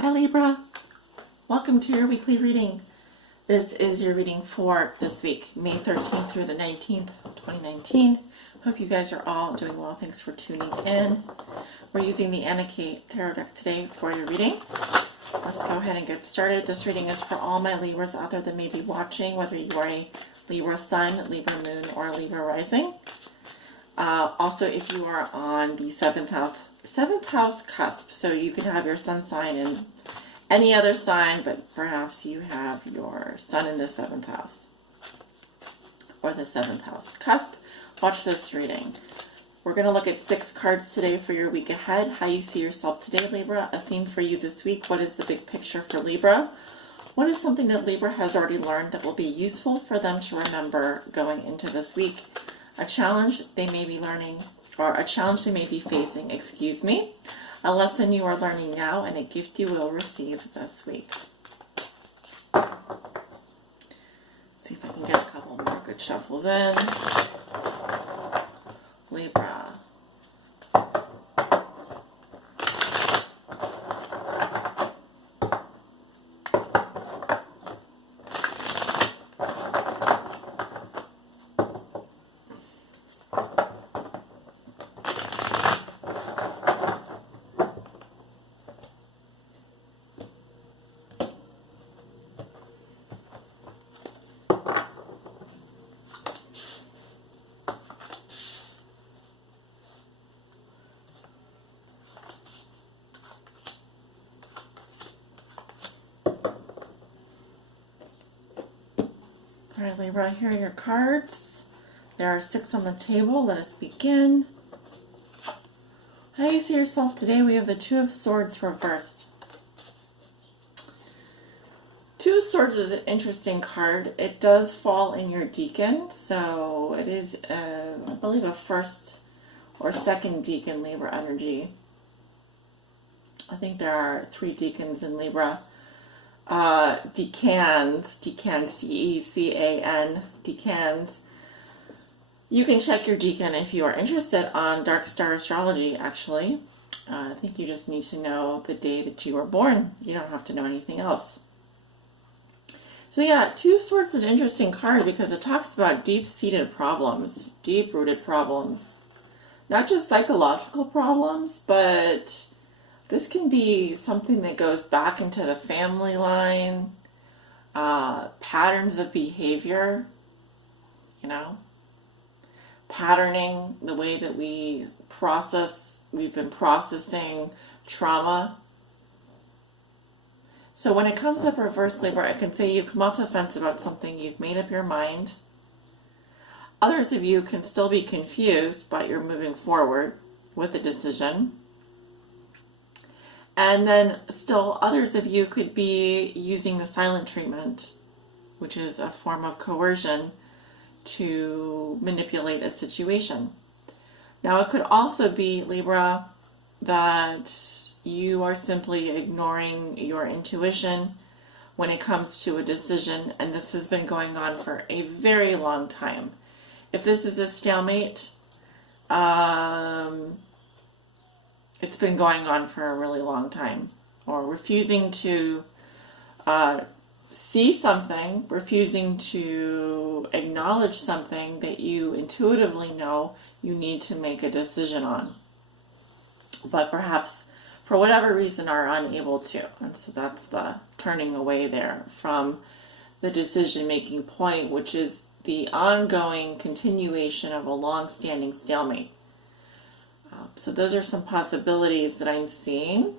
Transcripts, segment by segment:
Hi Libra, welcome to your weekly reading. This is your reading for this week, May 13th through the 19th, 2019. Hope you guys are all doing well. Thanks for tuning in. We're using the Anna Kate Tarot deck today for your reading. Let's go ahead and get started. This reading is for all my Libras out there that may be watching, whether you are a Libra Sun, Libra Moon, or Libra Rising. Also, if you are on the seventh house cusp, so you can have your sun sign in any other sign, but perhaps you have your sun in the seventh house or the seventh house cusp. Watch this reading. We're going to look at 6 cards today for your week ahead. How you see yourself today, Libra. A theme for you this week. What is the big picture for Libra? What is something that Libra has already learned that will be useful for them to remember going into this week? A challenge they may be learning, or a challenge they may be facing, excuse me. A lesson you are learning now, and a gift you will receive this week. See if I can get a couple more good shuffles in. Libra. All right, Libra, here are your cards. There are 6 on the table. Let us begin. How you see yourself today? We have the 2 of Swords reversed. 2 of Swords is an interesting card. It does fall in your deacon, so it is, I believe, a first or second deacon Libra energy. I think there are 3 deacons in Libra. Decans, D-E-C-A-N, decans. You can check your decan if you are interested on Dark Star Astrology, actually. I think you just need to know the day that you were born. You don't have to know anything else. So yeah, 2 of Swords is an interesting card because it talks about deep-seated problems, deep-rooted problems. Not just psychological problems, but this can be something that goes back into the family line, patterns of behavior, patterning, the way that we've been processing trauma. So when it comes up reverse, Libra, I can say you've come off the fence about something, you've made up your mind. Others of you can still be confused, but you're moving forward with a decision. And then still others of you could be using the silent treatment, which is a form of coercion, to manipulate a situation. Now it could also be, Libra, that you are simply ignoring your intuition when it comes to a decision, and this has been going on for a very long time. If this is a stalemate, it's been going on for a really long time, or refusing to see something, refusing to acknowledge something that you intuitively know you need to make a decision on, but perhaps for whatever reason are unable to. And so that's the turning away there from the decision-making point, which is the ongoing continuation of a long-standing stalemate. So those are some possibilities that I'm seeing.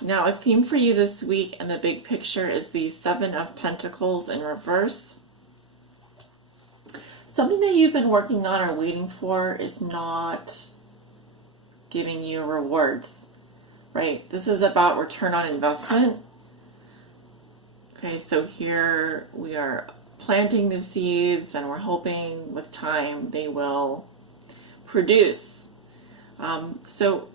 Now, a theme for you this week and the big picture is the 7 of Pentacles in reverse. Something that you've been working on or waiting for is not giving you rewards, right? This is about return on investment. Okay, so here we are planting the seeds and we're hoping with time they will produce. So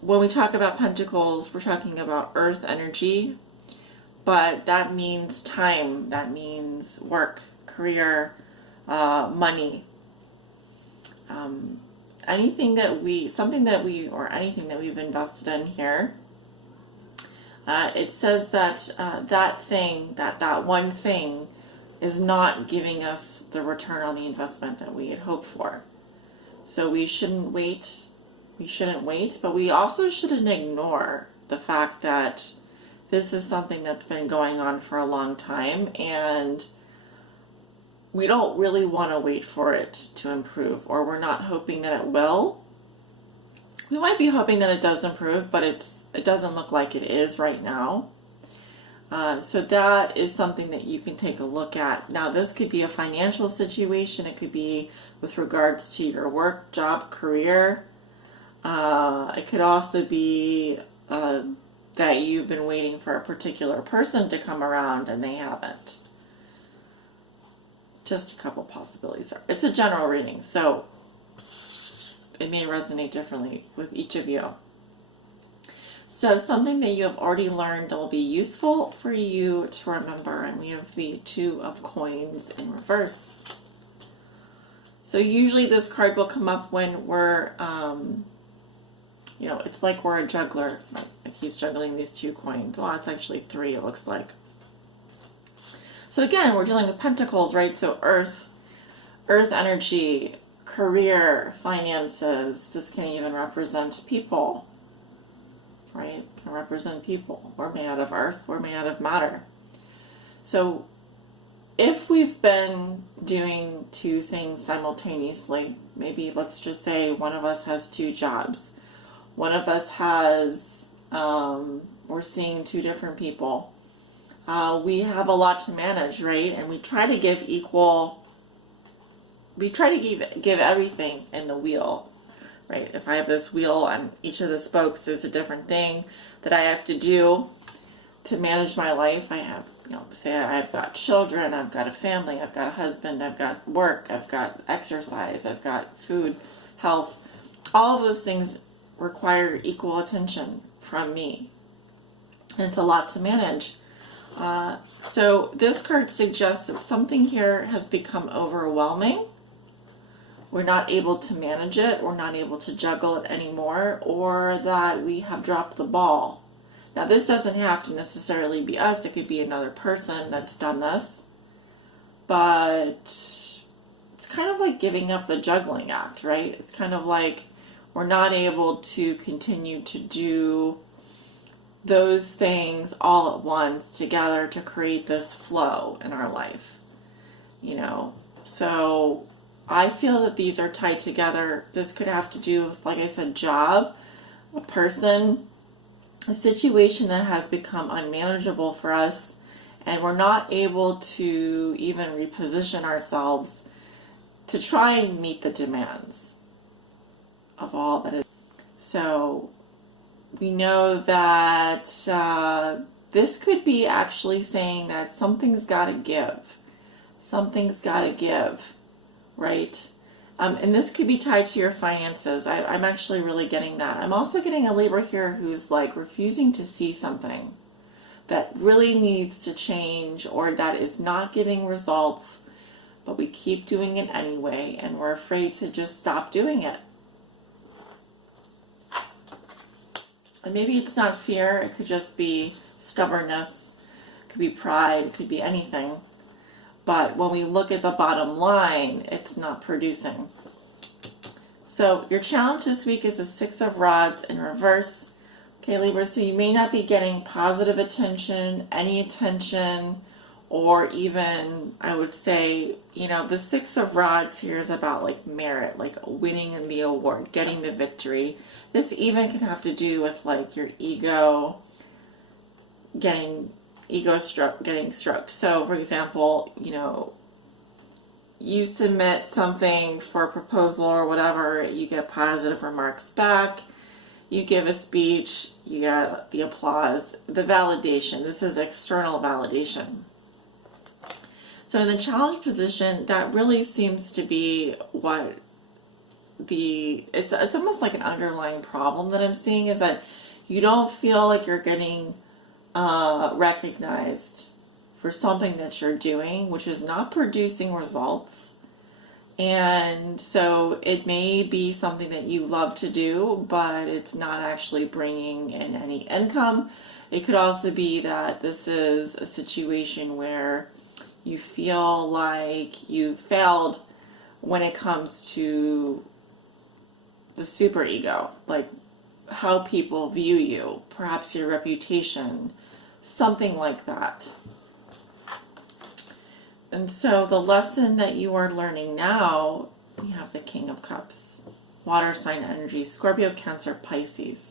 when we talk about pentacles, we're talking about earth energy, but that means time, that means work, career, money, anything that we've invested in here It says that that one thing is not giving us the return on the investment that we had hoped for. So we shouldn't wait. We shouldn't wait, but we also shouldn't ignore the fact that this is something that's been going on for a long time, and we don't really want to wait for it to improve, or we're not hoping that it will. We might be hoping that it does improve, but it doesn't look like it is right now. So that is something that you can take a look at. Now, this could be a financial situation. It could be with regards to your work, job, career. It could also be that you've been waiting for a particular person to come around and they haven't. Just a couple possibilities. It's a general reading, so it may resonate differently with each of you. So something that you have already learned that will be useful for you to remember, and we have the Two of Coins in reverse. So usually this card will come up when we're, it's like we're a juggler. Like he's juggling these 2 coins. Well, it's actually 3, it looks like. So again, we're dealing with pentacles, right? So earth energy, career, finances. This can even represent people, right? It can represent people. We're made out of earth. We're made out of matter. So if we've been doing 2 things simultaneously, maybe let's just say one of us has 2 jobs. One of us has, we're seeing 2 different people. We have a lot to manage, right? And we try to give give everything in the wheel, right? If I have this wheel and each of the spokes is a different thing that I have to do to manage my life. I have, say I've got children, I've got a family, I've got a husband, I've got work, I've got exercise, I've got food, health. All of those things require equal attention from me. And it's a lot to manage. So this card suggests that something here has become overwhelming. We're not able to manage it, we're not able to juggle it anymore, or that we have dropped the ball. Now this doesn't have to necessarily be us, it could be another person that's done this, but it's kind of like giving up the juggling act, right? It's kind of like we're not able to continue to do those things all at once together to create this flow in our life, So I feel that these are tied together. This could have to do with, like I said, job, a person, a situation that has become unmanageable for us, and we're not able to even reposition ourselves to try and meet the demands of all that is. So we know that this could be actually saying that something's got to give. Something's got to give, right? And this could be tied to your finances. I'm actually really getting that. I'm also getting a Libra here who's like refusing to see something that really needs to change or that is not giving results, but we keep doing it anyway, and we're afraid to just stop doing it. And maybe it's not fear, it could just be stubbornness, it could be pride, it could be anything. But when we look at the bottom line, it's not producing. So your challenge this week is a 6 of Rods in reverse. Okay, Libra, so you may not be getting positive attention, any attention, or even, I would say, the 6 of Rods here is about like merit, like winning the award, getting the victory. This even can have to do with like your ego getting stroked. So for example, you submit something for a proposal or whatever, you get positive remarks back, you give a speech, you get the applause, the validation. This is external validation. So in the challenge position, that really seems to be what it's almost like an underlying problem that I'm seeing, is that you don't feel like you're getting recognized for something that you're doing, which is not producing results. And so it may be something that you love to do, but it's not actually bringing in any income. It could also be that this is a situation where you feel like you failed when it comes to the superego, like how people view you, perhaps your reputation, something like that. And so the lesson that you are learning now, we have the King of Cups, water sign energy, Scorpio, Cancer, Pisces.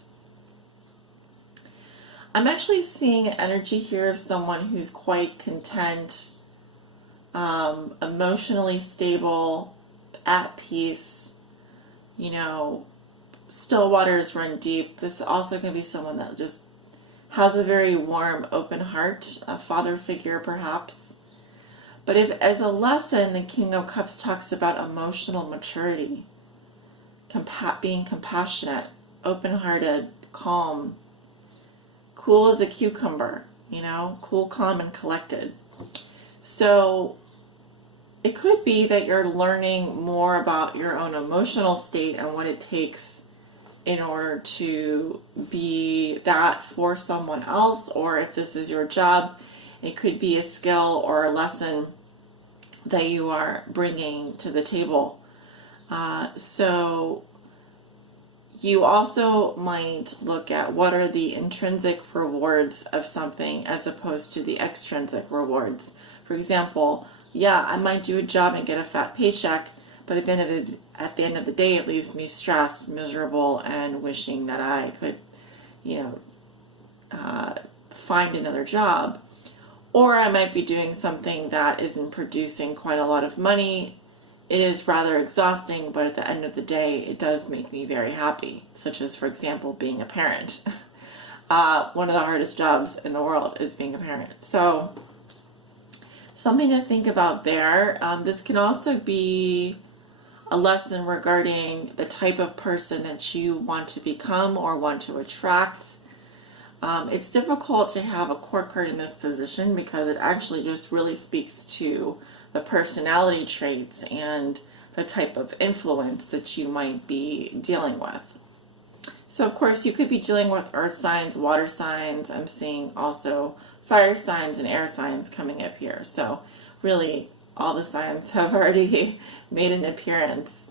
I'm actually seeing an energy here of someone who's quite content, emotionally stable, at peace, you know, still waters run deep. This also can be someone that just has a very warm, open heart, a father figure perhaps. But if, as a lesson, the King of Cups talks about emotional maturity, being compassionate, open-hearted, calm, cool as a cucumber, you know, cool, calm, and collected. So it could be that you're learning more about your own emotional state and what it takes in order to be that for someone else, or if this is your job, it could be a skill or a lesson that you are bringing to the table. So you also might look at what are the intrinsic rewards of something as opposed to the extrinsic rewards. For example, yeah, I might do a job and get a fat paycheck, but at the end of the day, it leaves me stressed, miserable, and wishing that I could, you know, find another job. Or I might be doing something that isn't producing quite a lot of money. It is rather exhausting, but at the end of the day, it does make me very happy, such as, for example, being a parent. One of the hardest jobs in the world is being a parent. So something to think about there. This can also be a lesson regarding the type of person that you want to become or want to attract. It's difficult to have a court card in this position because it actually just really speaks to the personality traits and the type of influence that you might be dealing with. So of course you could be dealing with earth signs, water signs. I'm seeing also fire signs and air signs coming up here. So really all the signs have already made an appearance.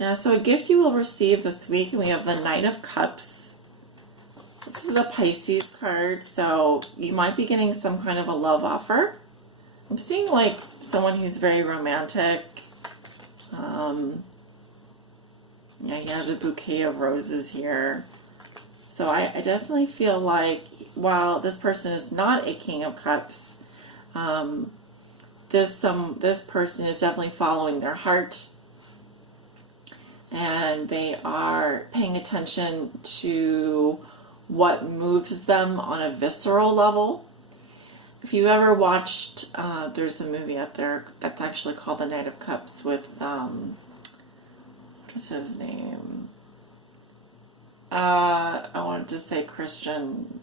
Yeah, so a gift you will receive this week, and we have the Knight of Cups. This is a Pisces card, so you might be getting some kind of a love offer. I'm seeing like someone who's very romantic. Yeah, he has a bouquet of roses here. So I definitely feel like while this person is not a King of Cups, this person is definitely following their heart, and they are paying attention to what moves them on a visceral level. If you ever watched, there's a movie out there that's actually called The Knight of Cups with, what is his name? I wanted to say Christian,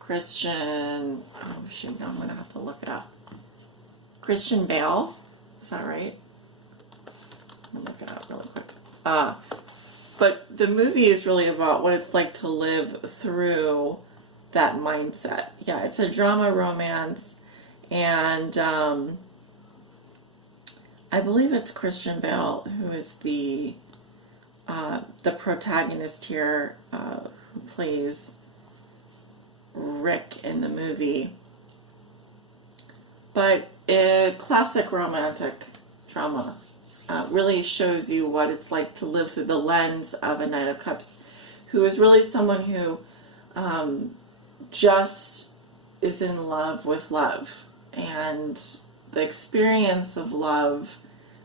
oh shoot, now I'm going to have to look it up. Christian Bale, is that right? Let me look it up really quick. But the movie is really about what it's like to live through that mindset. Yeah, it's a drama romance, and I believe it's Christian Bale who is the protagonist here, who plays Rick in the movie. But a classic romantic drama. Really shows you what it's like to live through the lens of a Knight of Cups, who is really someone who just is in love with love. And the experience of love,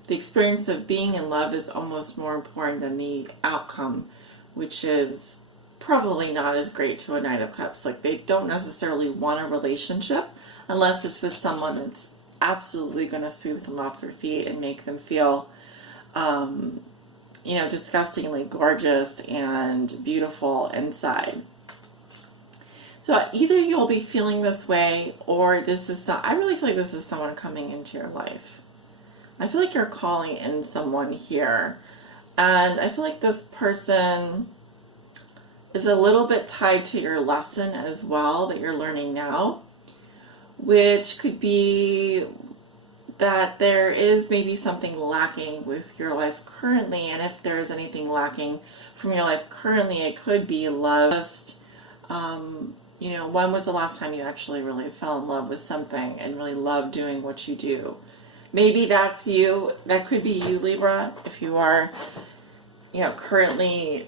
the experience of being in love is almost more important than the outcome, which is probably not as great to a Knight of Cups. Like, they don't necessarily want a relationship unless it's with someone that's absolutely going to sweep them off their feet and make them feel, you know, disgustingly gorgeous and beautiful inside. So either you'll be feeling this way, or this is I really feel like this is someone coming into your life. I feel like you're calling in someone here, and I feel like this person is a little bit tied to your lesson as well that you're learning now, which could be that there is maybe something lacking with your life currently, and if there's anything lacking from your life currently, it could be love. Just, when was the last time you actually really fell in love with something and really loved doing what you do? Maybe that's you. That could be you, Libra, if you are, currently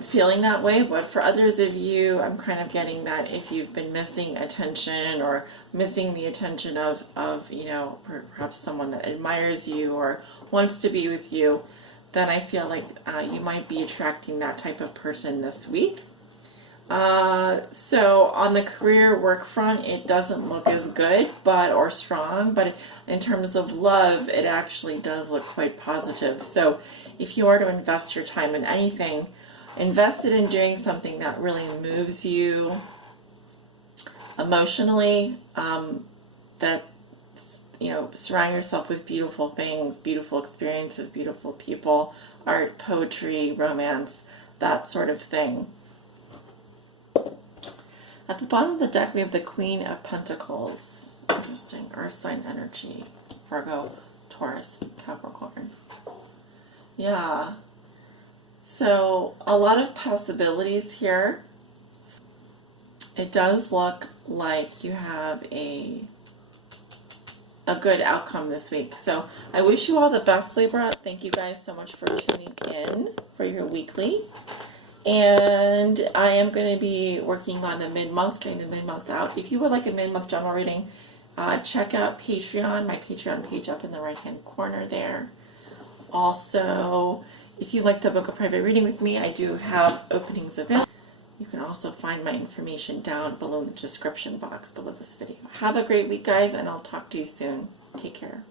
feeling that way. But for others of you, I'm kind of getting that if you've been missing attention or missing the attention of perhaps someone that admires you or wants to be with you, then I feel like you might be attracting that type of person this week. So on the career work front, it doesn't look as good or strong, but in terms of love, it actually does look quite positive. So if you are to invest your time in anything, invest it in doing something that really moves you emotionally, that, surround yourself with beautiful things, beautiful experiences, beautiful people, art, poetry, romance, that sort of thing. At the bottom of the deck, we have the Queen of Pentacles. Interesting. Earth sign energy. Virgo, Taurus, Capricorn. Yeah. So, a lot of possibilities here. It does look like you have a good outcome this week. So, I wish you all the best, Libra. Thank you guys so much for tuning in for your weekly. And I am going to be working on the mid-months, getting the mid-months out. If you would like a mid-month general reading, check out Patreon, my Patreon page up in the right-hand corner there. Also, if you'd like to book a private reading with me, I do have openings available. You can also find my information down below in the description box below this video. Have a great week, guys, and I'll talk to you soon. Take care.